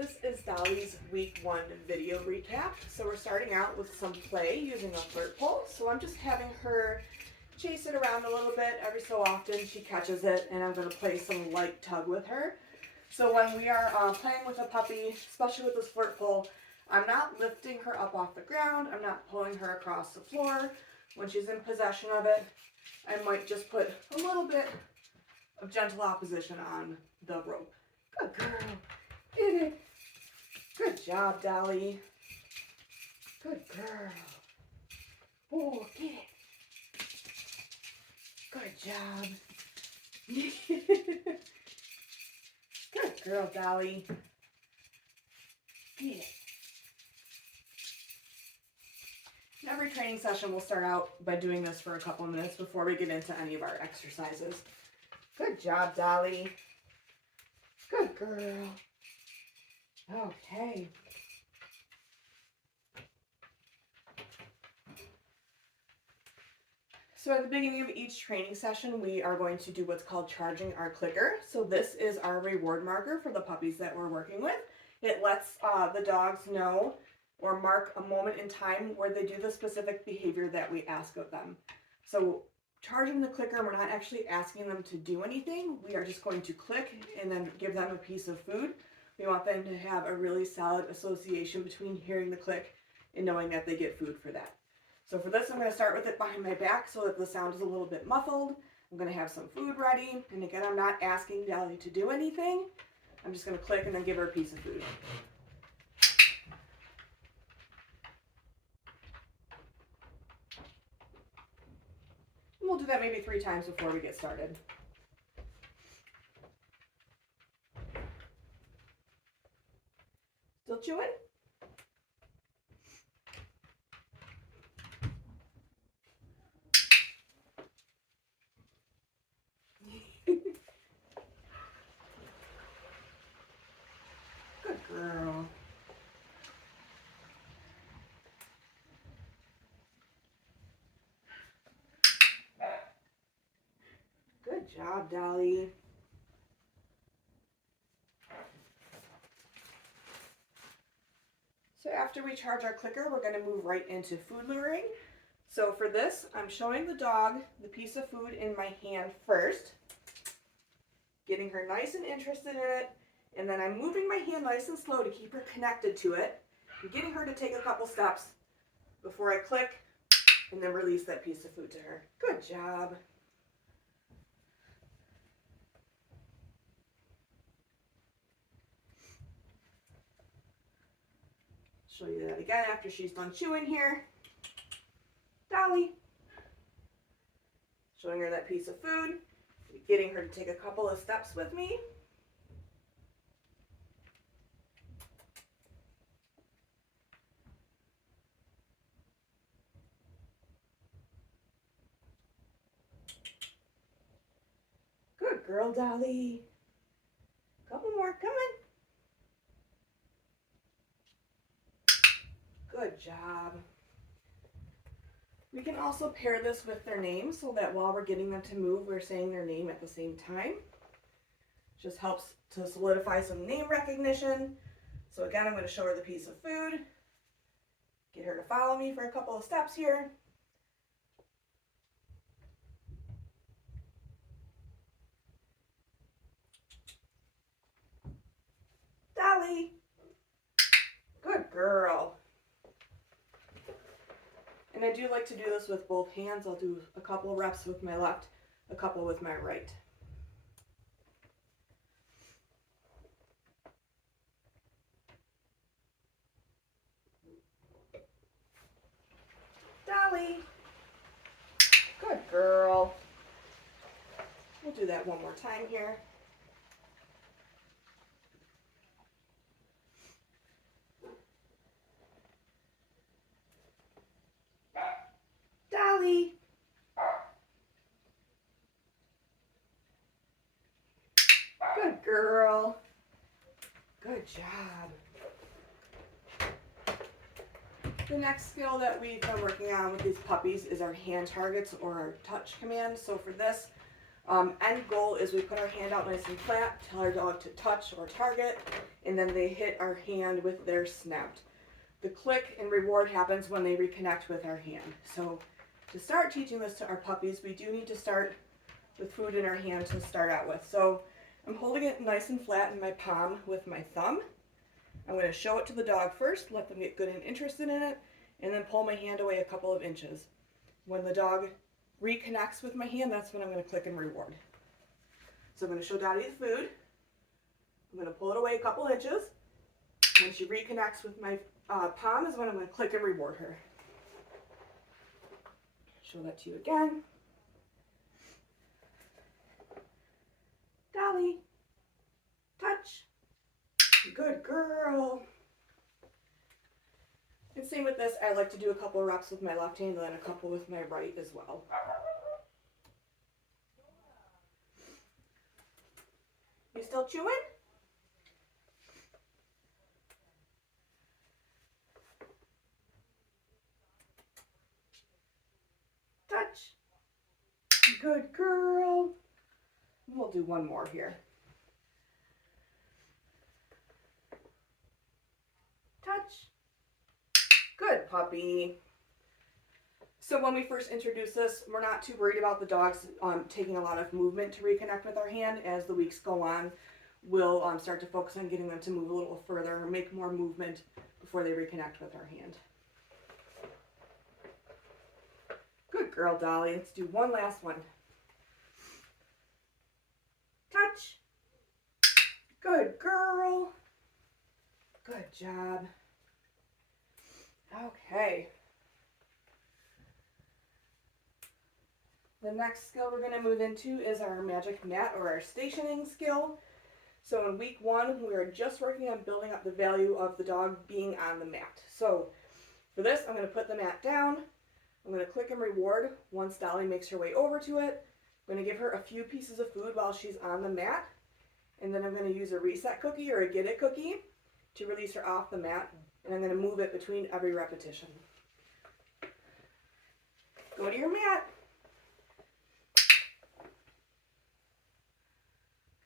This is Dolly's week 1 video recap. So we're starting out with some play using a flirt pole. So I'm just having her chase it around a little bit. Every so often she catches it, and I'm going to play some light tug with her. So when we are playing with a puppy, especially with this flirt pole, I'm not lifting her up off the ground. I'm not pulling her across the floor. When she's in possession of it, I might just put a little bit of gentle opposition on the rope. Good girl. Get it. Good job, Dolly. Good girl. Oh, get it. Good job. Good girl, Dolly. Get it. Every training session we'll start out by doing this for a couple of minutes before we get into any of our exercises. Good job, Dolly. Good girl. Okay. So at the beginning of each training session, we are going to do what's called charging our clicker. So this is our reward marker for the puppies that we're working with. It lets the dogs know or mark a moment in time where they do the specific behavior that we ask of them. So charging the clicker, we're not actually asking them to do anything. We are just going to click and then give them a piece of food. We want them to have a really solid association between hearing the click and knowing that they get food for that. So for this, I'm going to start with it behind my back so that the sound is a little bit muffled. I'm going to have some food ready. And again, I'm not asking Dolly to do anything. I'm just going to click and then give her a piece of food. And we'll do that maybe 3 times before we get started. Still chewing? Good girl. Good job, Dolly. So after we charge our clicker, we're going to move right into food luring. So for this, I'm showing the dog the piece of food in my hand first, getting her nice and interested in it, and then I'm moving my hand nice and slow to keep her connected to it, and getting her to take a couple steps before I click and then release that piece of food to her. Good job. Show you that again after she's done chewing here. Dolly. Showing her that piece of food, getting her to take a couple of steps with me. Good girl, Dolly. Couple more, come on. Good job. We can also pair this with their name so that while we're getting them to move, we're saying their name at the same time. Just helps to solidify some name recognition. So again, I'm going to show her the piece of food. Get her to follow me for a couple of steps here. Dolly. Good girl. And I do like to do this with both hands. I'll do a couple reps with my left, a couple with my right. Dolly. Good girl. We'll do that one more time here. Dolly. Good girl. Good job. The next skill that we've been working on with these puppies is our hand targets or our touch command. So for this, End goal is we put our hand out nice and flat, tell our dog to touch or target, and then they hit our hand with their snout. The click and reward happens when they reconnect with our hand. So to start teaching this to our puppies, we do need to start with food in our hand to start out with. So I'm holding it nice and flat in my palm with my thumb. I'm going to show it to the dog first, let them get good and interested in it, and then pull my hand away a couple of inches. When the dog reconnects with my hand, that's when I'm going to click and reward. So I'm going to show Dolly the food. I'm going to pull it away a couple inches. When she reconnects with my palm is when I'm going to click and reward her. Show that to you again. Dolly, touch. Good girl. And same with this, I like to do a couple reps with my left hand and then a couple with my right as well. You still chewing? Touch. Good girl. We'll do one more here. Touch. Good puppy. So when we first introduce this, we're not too worried about the dogs taking a lot of movement to reconnect with our hand. As the weeks go on, we'll start to focus on getting them to move a little further or make more movement before they reconnect with our hand. Good girl, Dolly. Let's do one last one. Touch. Good girl. Good job. Okay. The next skill we're going to move into is our magic mat or our stationing skill. So in week 1, we are just working on building up the value of the dog being on the mat. So for this, I'm going to put the mat down. I'm going to click and reward once Dolly makes her way over to it. I'm going to give her a few pieces of food while she's on the mat. And then I'm going to use a reset cookie or a get it cookie to release her off the mat. And I'm going to move it between every repetition. Go to your mat.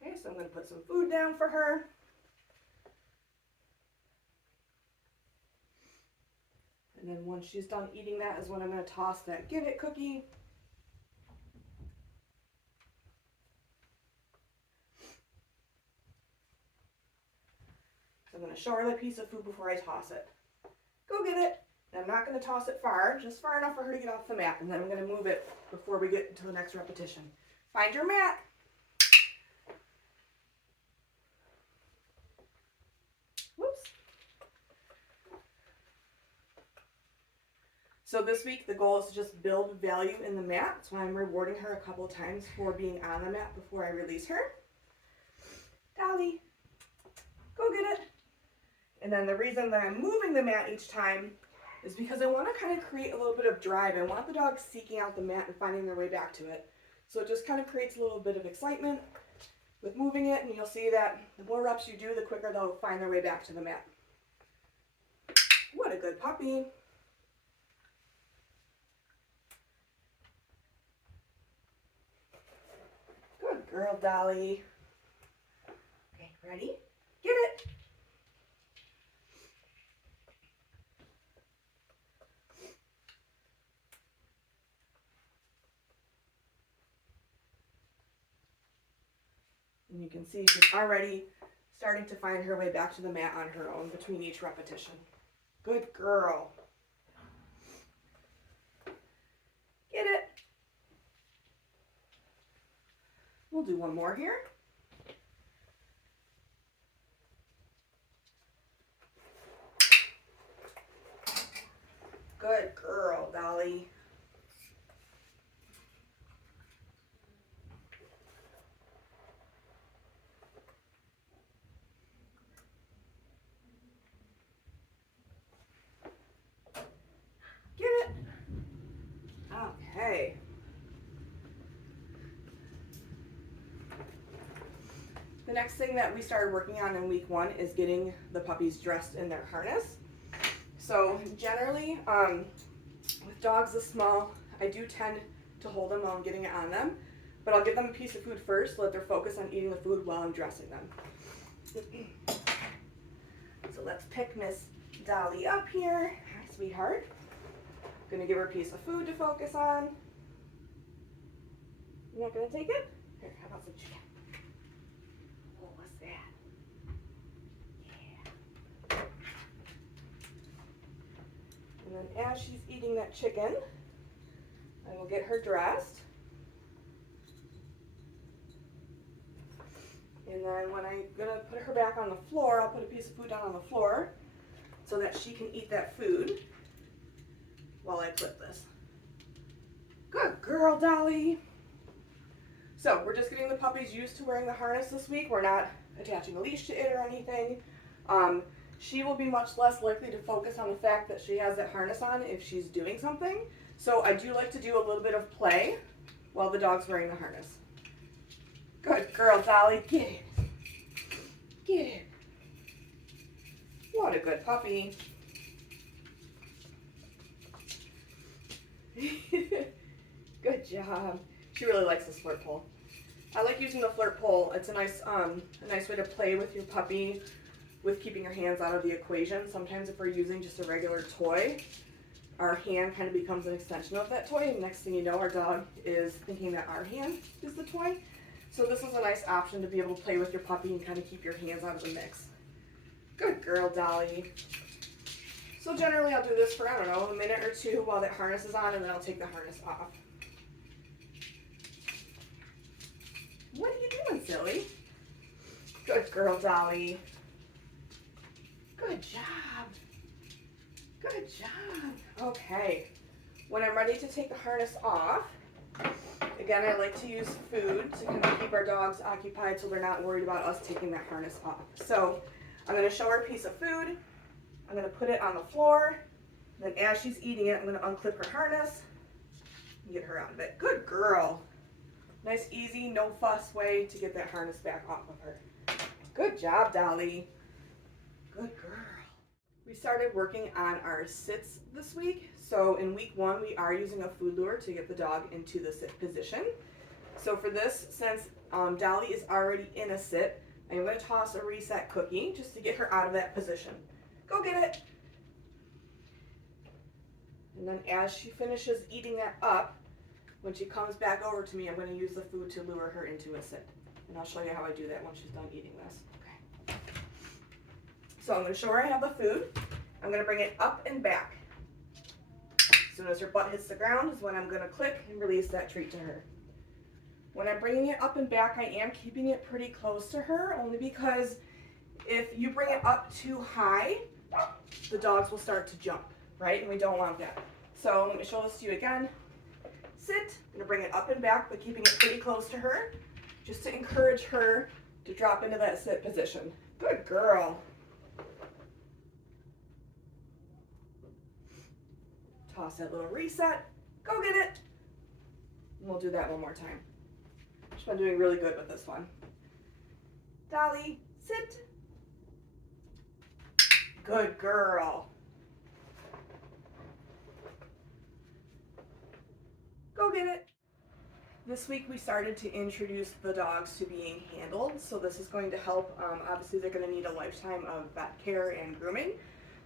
Okay, so I'm going to put some food down for her. And then once she's done eating that is when I'm going to toss that get it cookie. So I'm going to show her the piece of food before I toss it. Go get it. And I'm not going to toss it far, just far enough for her to get off the mat. And then I'm going to move it before we get to the next repetition. Find your mat. Whoops. So this week the goal is to just build value in the mat. That's why I'm rewarding her a couple times for being on the mat before I release her. Dolly, go get it. And then the reason that I'm moving the mat each time is because I want to kind of create a little bit of drive. I want the dog seeking out the mat and finding their way back to it. So it just kind of creates a little bit of excitement with moving it, and you'll see that the more reps you do, the quicker they'll find their way back to the mat. What a good puppy. Good girl, Dolly. Okay, ready? Get it. And you can see she's already starting to find her way back to the mat on her own between each repetition. Good girl. Get it. We'll do one more here. Good girl, Dolly. Get it? Okay. The next thing that we started working on in week 1 is getting the puppies dressed in their harness. So generally, with dogs this small, I do tend to hold them while I'm getting it on them. but I'll give them a piece of food first, let their focus on eating the food while I'm dressing them. So let's pick Miss Dolly up here. Hi, sweetheart. I'm gonna give her a piece of food to focus on. You're not gonna take it? Here, how about some chicken? Oh, what's that? Yeah. And then as she's eating that chicken, I will get her dressed. And then when I'm gonna put her back on the floor, I'll put a piece of food down on the floor so that she can eat that food while I clip this. Good girl, Dolly. So we're just getting the puppies used to wearing the harness this week. We're not attaching a leash to it or anything. She will be much less likely to focus on the fact that she has that harness on if she's doing something. So I do like to do a little bit of play while the dog's wearing the harness. Good girl, Dolly. Get it. Get it. What a good puppy. Good job. She really likes this flirt pole. I like using the flirt pole. It's a nice way to play with your puppy with keeping your hands out of the equation. Sometimes if we're using just a regular toy, our hand kind of becomes an extension of that toy, and next thing you know, our dog is thinking that our hand is the toy. So this is a nice option to be able to play with your puppy and kind of keep your hands out of the mix. Good girl, Dolly. So generally I'll do this for, I don't know, a minute or two while that harness is on, and then I'll take the harness off. What are you doing, silly? Good girl, Dolly. Good job. Good job. Okay. When I'm ready to take the harness off, again, I like to use food to kind of keep our dogs occupied so they're not worried about us taking that harness off. So I'm going to show her a piece of food. I'm going to put it on the floor. Then as she's eating it, I'm going to unclip her harness and get her out of it. Good girl. Nice, easy, no fuss way to get that harness back off of her. Good job, Dolly. Good girl. We started working on our sits this week. So in week 1, we are using a food lure to get the dog into the sit position. So for this, since Dolly is already in a sit, I'm going to toss a reset cookie just to get her out of that position. Go get it. And then as she finishes eating that up, when she comes back over to me, I'm going to use the food to lure her into a sit. And I'll show you how I do that once she's done eating this. Okay. So I'm going to show her I have the food. I'm going to bring it up and back. As soon as her butt hits the ground is when I'm going to click and release that treat to her. When I'm bringing it up and back, I am keeping it pretty close to her, only because if you bring it up too high, the dogs will start to jump, right? And we don't want that. So let me show this to you again. Sit. I'm going to bring it up and back, but keeping it pretty close to her, just to encourage her to drop into that sit position. Good girl. Toss that little reset. Go get it. And we'll do that one more time. She's been doing really good with this one. Dolly, sit. Good girl. Go get it. This week we started to introduce the dogs to being handled. So this is going to help. Obviously they're going to need a lifetime of vet care and grooming.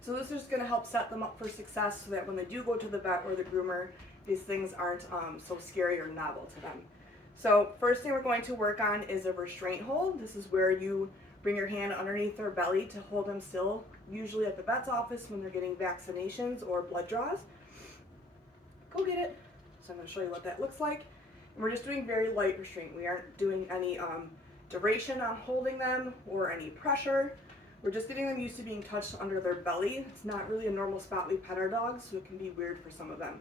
So this is going to help set them up for success so that when they do go to the vet or the groomer, these things aren't so scary or novel to them. So first thing we're going to work on is a restraint hold. This is where you bring your hand underneath their belly to hold them still, usually at the vet's office when they're getting vaccinations or blood draws. Go get it. So I'm going to show you what that looks like. And we're just doing very light restraint. We aren't doing any duration on holding them or any pressure. We're just getting them used to being touched under their belly. It's not really a normal spot we pet our dogs, so it can be weird for some of them.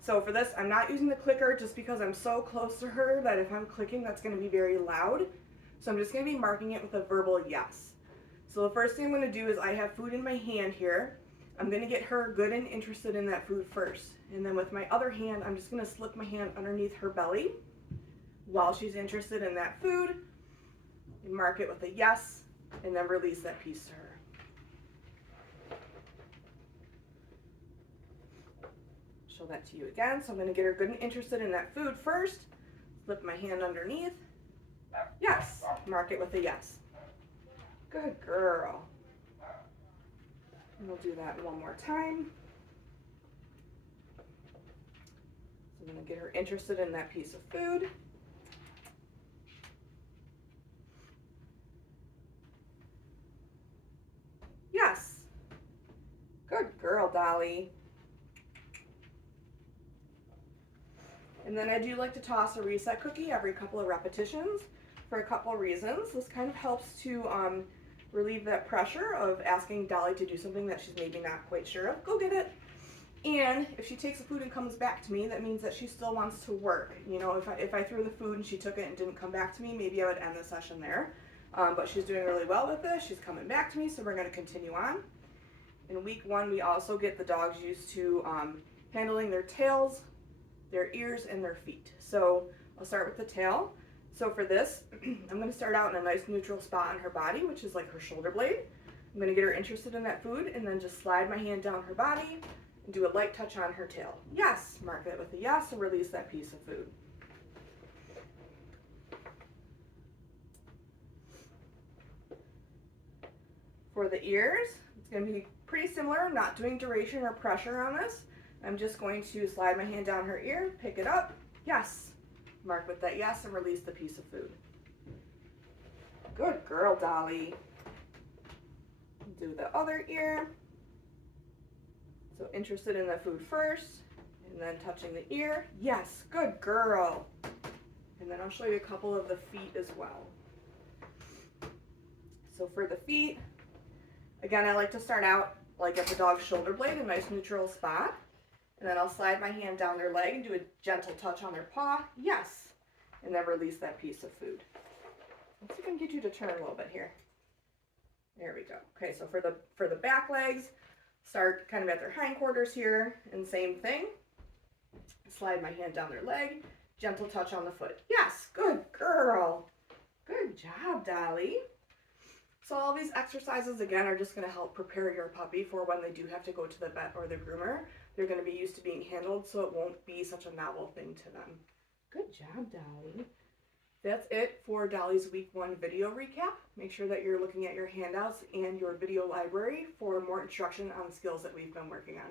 So for this, I'm not using the clicker just because I'm so close to her that if I'm clicking, that's going to be very loud. So I'm just going to be marking it with a verbal yes. So the first thing I'm going to do is I have food in my hand here. I'm going to get her good and interested in that food first. And then with my other hand, I'm just going to slip my hand underneath her belly while she's interested in that food and mark it with a yes, and then release that piece to her. Show that to you again. So I'm going to get her good and interested in that food first. Flip my hand underneath. Yes. Mark it with a yes. Good girl. And we'll do that one more time. So I'm going to get her interested in that piece of food. Yes. Good girl, Dolly. And then I do like to toss a reset cookie every couple of repetitions for a couple of reasons. This kind of helps to relieve that pressure of asking Dolly to do something that she's maybe not quite sure of. Go get it. And if she takes the food and comes back to me, that means that she still wants to work. You know, if I threw the food and she took it and didn't come back to me, maybe I would end the session there. But she's doing really well with this. She's coming back to me, so we're going to continue on. In week 1, we also get the dogs used to handling their tails, their ears, and their feet. So I'll start with the tail. So for this, I'm going to start out in a nice neutral spot on her body, which is like her shoulder blade. I'm going to get her interested in that food and then just slide my hand down her body and do a light touch on her tail. Yes, mark it with a yes and release that piece of food. For the ears, it's going to be pretty similar. I'm not doing duration or pressure on this. I'm just going to slide my hand down her ear, pick it up, yes. Mark with that yes and release the piece of food. Good girl, Dolly. Do the other ear. So interested in the food first, and then touching the ear. Yes, good girl. And then I'll show you a couple of the feet as well. So for the feet, again, I like to start out like at the dog's shoulder blade, a nice neutral spot. And then I'll slide my hand down their leg and do a gentle touch on their paw. Yes. And then release that piece of food. Let's see if I can get you to turn a little bit here. There we go. Okay, so for the back legs, start kind of at their hindquarters here, and same thing. Slide my hand down their leg, gentle touch on the foot. Yes, good girl. Good job, Dolly. So all these exercises, again, are just going to help prepare your puppy for when they do have to go to the vet or the groomer. They're going to be used to being handled, so it won't be such a novel thing to them. Good job, Dolly. That's it for Dolly's week 1 video recap. Make sure that you're looking at your handouts and your video library for more instruction on the skills that we've been working on.